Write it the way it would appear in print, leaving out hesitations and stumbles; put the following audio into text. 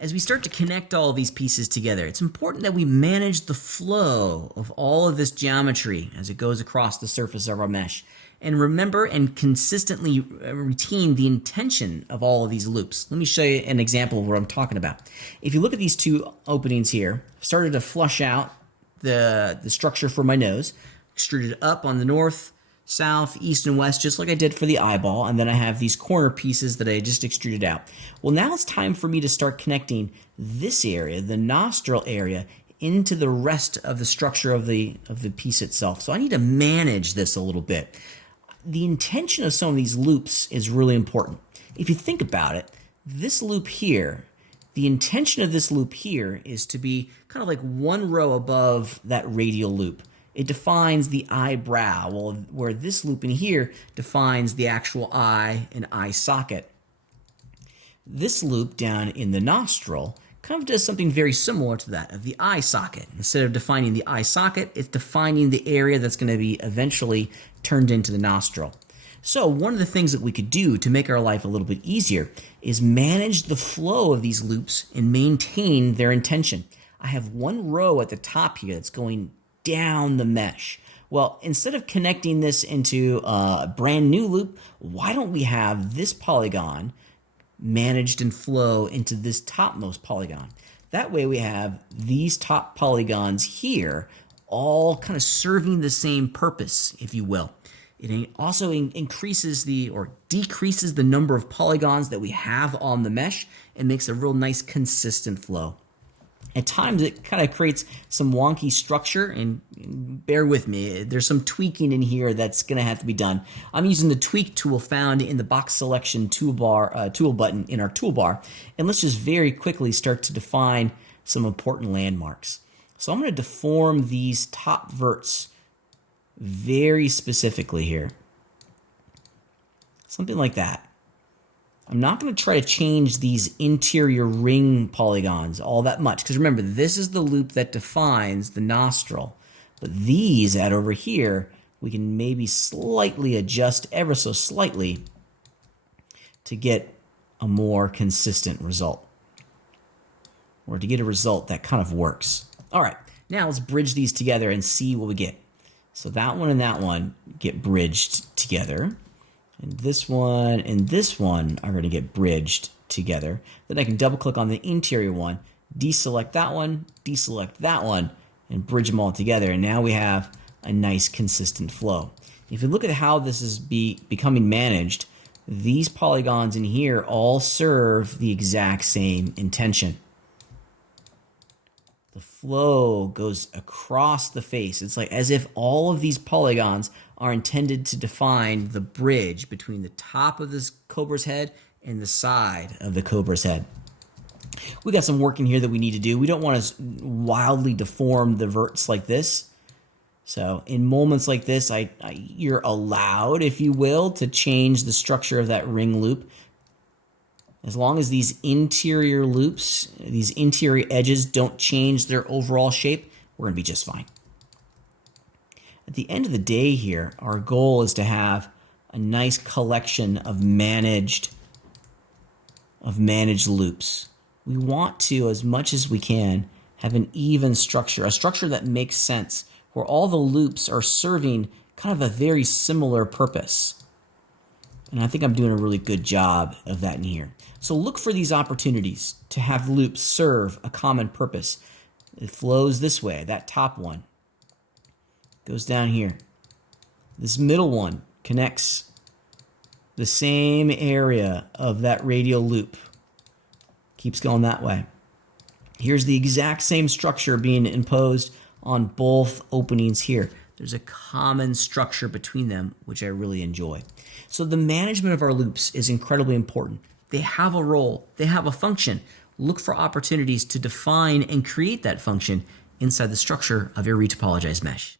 As we start to connect all these pieces together, it's important that we manage the flow of all of this geometry as it goes across the surface of our mesh. And remember and consistently retain the intention of all of these loops. Let me show you an example of what I'm talking about. If you look at these two openings here, I've started to flush out the structure for my nose, extruded up on the north, south, east, and west, just like I did for the eyeball, and then I have these corner pieces that I just extruded out. Well, now it's time for me to start connecting this area, the nostril area, into the rest of the structure of the piece itself. So I need to manage this a little bit. The intention of some of these loops is really important. If you think about it, this loop here, the intention of this loop here is to be kind of like one row above that radial loop. It defines the eyebrow, well, where this loop in here defines the actual eye and eye socket. This loop down in the nostril kind of does something very similar to that of the eye socket. Instead of defining the eye socket, it's defining the area that's going to be eventually turned into the nostril. So one of the things that we could do to make our life a little bit easier is manage the flow of these loops and maintain their intention. I have one row at the top here that's going down the mesh. Well, instead of connecting this into a brand new loop, why don't we have this polygon managed and flow into this topmost polygon? That way we have these top polygons here all kind of serving the same purpose, if you will. It also increases or decreases the number of polygons that we have on the mesh and makes a real nice consistent flow. At times it kind of creates some wonky structure, and bear with me, there's some tweaking in here that's going to have to be done. I'm using the tweak tool found in the box selection tool button in our toolbar, and let's just very quickly start to define some important landmarks. So I'm going to deform these top verts very specifically here. Something like that. I'm not going to try to change these interior ring polygons all that much, because remember, this is the loop that defines the nostril. But these out over here, we can maybe slightly adjust ever so slightly to get a more consistent result, or to get a result that kind of works. All right, now let's bridge these together and see what we get. So that one and that one get bridged together. And this one are going to get bridged together. Then I can double click on the interior one, deselect that one, and bridge them all together. And now we have a nice consistent flow. If you look at how this is becoming managed, these polygons in here all serve the exact same intention. The flow goes across the face. It's like as if all of these polygons are intended to define the bridge between the top of this cobra's head and the side of the cobra's head. We got some work in here that we need to do. We don't want to wildly deform the verts like this. So in moments like this, you're allowed, if you will, to change the structure of that ring loop. As long as these interior loops, these interior edges don't change their overall shape, we're going to be just fine. At the end of the day here, our goal is to have a nice collection of managed loops. We want to, as much as we can, have an even structure, a structure that makes sense, where all the loops are serving kind of a very similar purpose. And I think I'm doing a really good job of that in here. So look for these opportunities to have loops serve a common purpose. It flows this way, that top one goes down here. This middle one connects the same area of that radial loop. Keeps going that way. Here's the exact same structure being imposed on both openings here. There's a common structure between them, which I really enjoy. So the management of our loops is incredibly important. They have a role, they have a function. Look for opportunities to define and create that function inside the structure of your retopologized mesh.